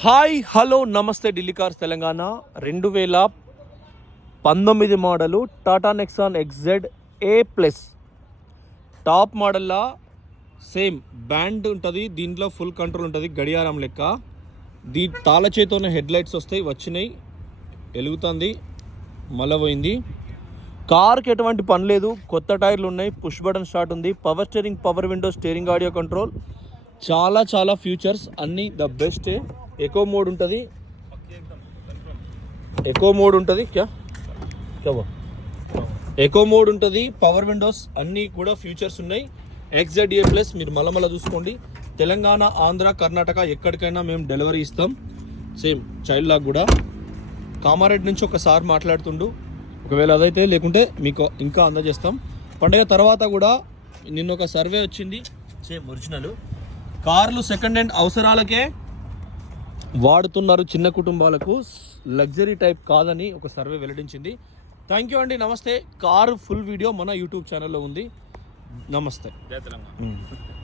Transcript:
Hi hello namaste Delhi cars Telangana 2019 model Tata Nexon XZ A+. Top మోడల్లా same band ఉంటుంది, దీంట్లో full control ఉంటుంది, గడియారం లెక్క. తాళ చేతితోనే హెడ్ లైట్స్ వస్తాయి, వచ్చినాయి, వెలుగుతుంది, మళ్ళీ పోయింది. కార్కి ఎటువంటి పని లేదు, కొత్త టైర్లు ఉన్నాయి, పుష్ బటన్ స్టార్ట్ ఉంది, power steering, power window, steering audio control, చాలా ఫీచర్స్ అన్నీ ద బెస్ట్. ఎకో మోడ్ ఉంటుంది, ఎకో మోడ్ ఉంటుంది, పవర్ విండోస్ అన్నీ కూడా ఫీచర్స్ ఉన్నాయి. ఎక్జెడ్ A+, మీరు మళ్ళీ చూసుకోండి. తెలంగాణ, ఆంధ్ర, కర్ణాటక ఎక్కడికైనా మేము డెలివరీ ఇస్తాం. సేమ్ చైల్డ్ లాగ్ కూడా. కామారెడ్డి నుంచి ఒకసారి మాట్లాడుతుండు, ఒకవేళ అదైతే లేకుంటే మీకు ఇంకా అందజేస్తాం. పండుగ తర్వాత కూడా నిన్న ఒక సర్వే వచ్చింది, సేమ్ ఒరిజినల్. కార్లు సెకండ్ హ్యాండ్ అవసరాలకే వాడుతున్నారు, చిన్న కుటుంబాలకు, లగ్జరీ టైప్ కాదని ఒక సర్వే వెల్లడించింది. థ్యాంక్ యూ అండి, నమస్తే. కారు ఫుల్ వీడియో మన యూట్యూబ్ ఛానల్లో ఉంది. నమస్తే. జై తెలంగాణ.